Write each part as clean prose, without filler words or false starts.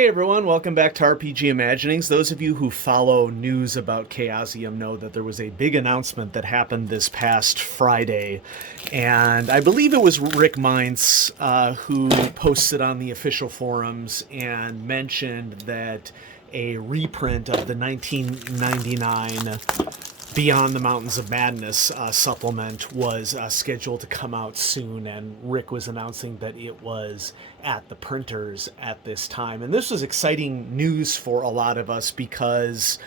Hey everyone, welcome back to RPG Imaginings. Those of you who follow news about Chaosium know that there was a big announcement that happened this past Friday, and I believe it was Rick Mintz who posted on the official forums and mentioned that a reprint of the 1999 Beyond the Mountains of Madness supplement was scheduled to come out soon, and Rick was announcing that it was at the printers at this time. And this was exciting news for a lot of us because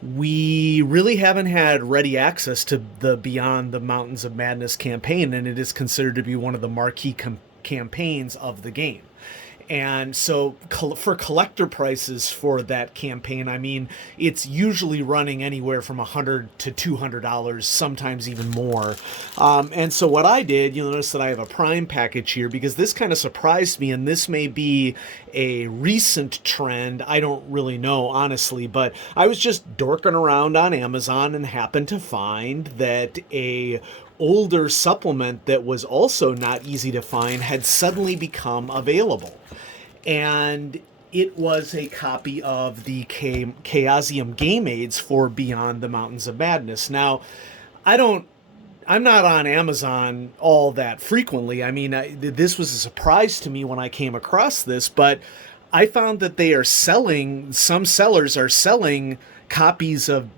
we really haven't had ready access to the Beyond the Mountains of Madness campaign, and it is considered to be one of the marquee campaigns of the game. And so for collector prices for that campaign, I mean, it's usually running anywhere from $100 to $200, sometimes even more. And so what I did, you'll notice that I have a Prime package here because this kind of surprised me, and this may be a recent trend. I don't really know, honestly, but I was just dorking around on Amazon and happened to find that a older supplement that was also not easy to find had suddenly become available. And it was a copy of the Chaosium game aids for Beyond the Mountains of Madness. Now, I'm not on Amazon all that frequently. I mean, this was a surprise to me when I came across this, but I found that some sellers are selling copies of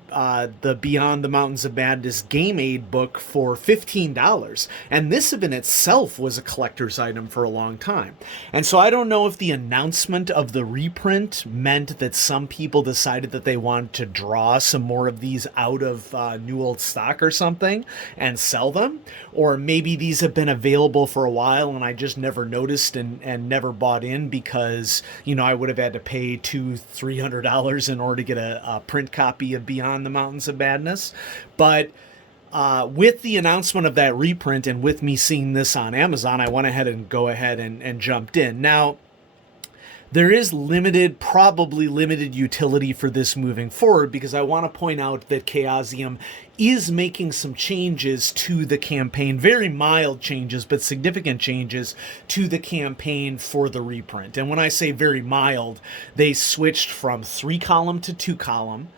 the Beyond the Mountains of Madness game aid book for $15. And this in itself was a collector's item for a long time. And so I don't know if the announcement of the reprint meant that some people decided that they wanted to draw some more of these out of new old stock or something and sell them. Or maybe these have been available for a while and I just never noticed and never bought in because, I would have had to pay $200-300 in order to get a print copy of Beyond the Mountains of Madness. But with the announcement of that reprint and with me seeing this on Amazon, I went ahead and jumped in. Now, there is probably limited utility for this moving forward because I want to point out that Chaosium is making some changes to the campaign, very mild changes, but significant changes to the campaign for the reprint. And when I say very mild, they switched from 3-column to 2-column.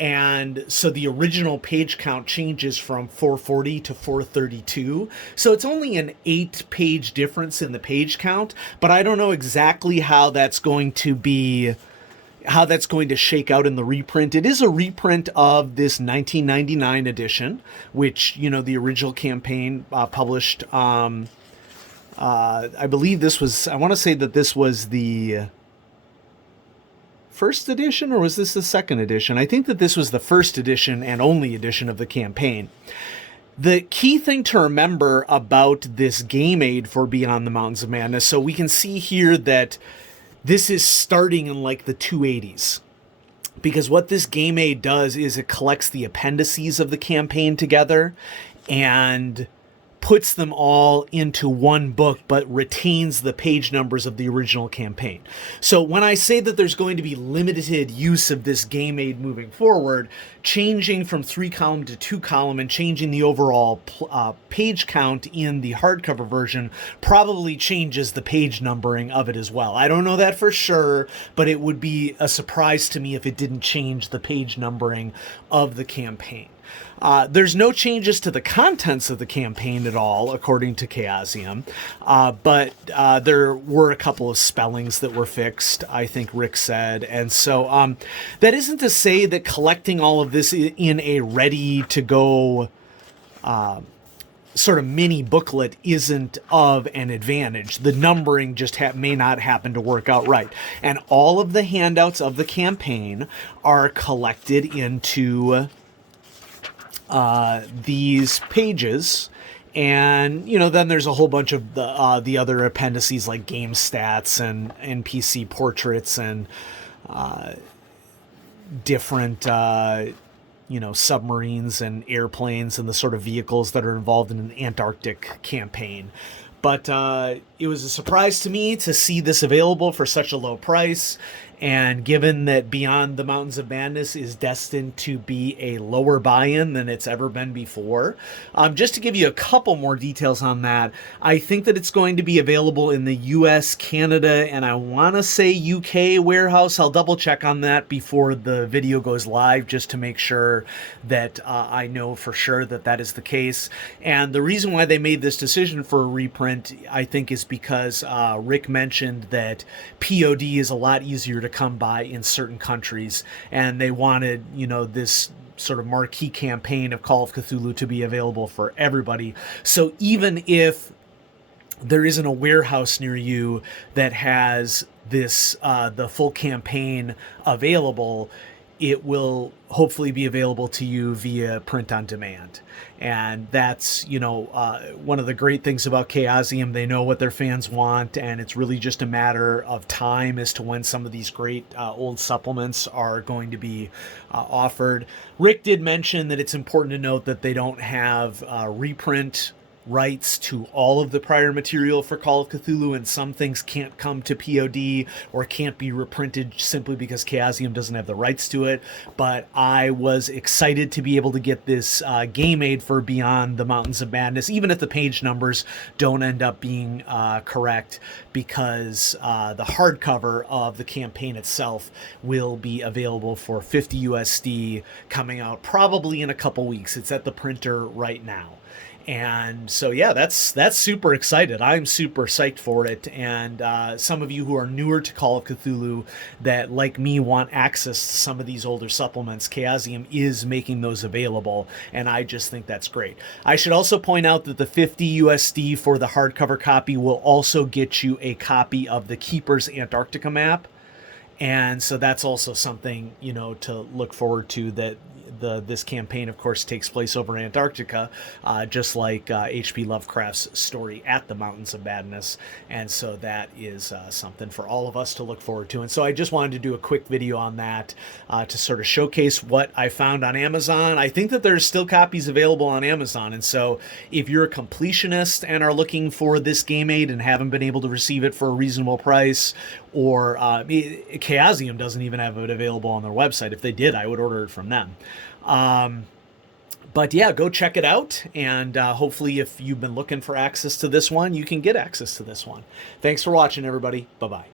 And so the original page count changes from 440 to 432. So it's only an 8-page difference in the page count, but I don't know exactly how that's going to shake out in the reprint. It is a reprint of this 1999 edition, which, the original campaign published. I believe I want to say that this was the first edition, or was this the second edition? I think that this was the first edition and only edition of the campaign. The key thing to remember about this game aid for Beyond the Mountains of Madness, so we can see here that this is starting in like the 280s. Because what this game aid does is it collects the appendices of the campaign together and puts them all into one book, but retains the page numbers of the original campaign. So when I say that there's going to be limited use of this game aid moving forward, changing from 3-column to 2-column and changing the overall page count in the hardcover version probably changes the page numbering of it as well. I don't know that for sure, but it would be a surprise to me if it didn't change the page numbering of the campaign. There's no changes to the contents of the campaign at all, according to Chaosium, but there were a couple of spellings that were fixed, I think Rick said, and so that isn't to say that collecting all of this in a ready-to-go sort of mini booklet isn't of an advantage. The numbering just may not happen to work out right. And all of the handouts of the campaign are collected into these pages, and then there's a whole bunch of the other appendices like game stats and NPC portraits and different submarines and airplanes and the sort of vehicles that are involved in an Antarctic campaign. But it was a surprise to me to see this available for such a low price. And given that Beyond the Mountains of Madness is destined to be a lower buy-in than it's ever been before, just to give you a couple more details on that, I think that it's going to be available in the US, Canada, and I want to say UK warehouse. I'll double check on that before the video goes live just to make sure that I know for sure that that is the case. And the reason why they made this decision for a reprint, I think, is because Rick mentioned that POD is a lot easier to come by in certain countries, and they wanted, this sort of marquee campaign of Call of Cthulhu to be available for everybody. So even if there isn't a warehouse near you that has this the full campaign available, it will hopefully be available to you via print on demand. And that's, one of the great things about Chaosium. They know what their fans want, and it's really just a matter of time as to when some of these great old supplements are going to be offered. Rick did mention that it's important to note that they don't have reprint rights to all of the prior material for Call of Cthulhu, and some things can't come to POD or can't be reprinted simply because Chaosium doesn't have the rights to it. But I was excited to be able to get this game aid for Beyond the Mountains of Madness, even if the page numbers don't end up being correct, because the hardcover of the campaign itself will be available for 50 USD coming out probably in a couple weeks. It's at the printer right now. And so, yeah, that's super excited. I'm super psyched for it. And some of you who are newer to Call of Cthulhu that, like me, want access to some of these older supplements, Chaosium is making those available, and I just think that's great. I should also point out that the 50 USD for the hardcover copy will also get you a copy of the Keeper's Antarctica map. And so that's also something, to look forward to, that this campaign, of course, takes place over Antarctica, just like H.P. Lovecraft's story at the Mountains of Madness. And so that is something for all of us to look forward to. And so I just wanted to do a quick video on that to sort of showcase what I found on Amazon. I think that there's still copies available on Amazon. And so if you're a completionist and are looking for this game aid and haven't been able to receive it for a reasonable price, or Chaosium doesn't even have it available on their website. If they did, I would order it from them. But yeah, go check it out. And hopefully if you've been looking for access to this one, you can get access to this one. Thanks for watching, everybody. Bye-bye.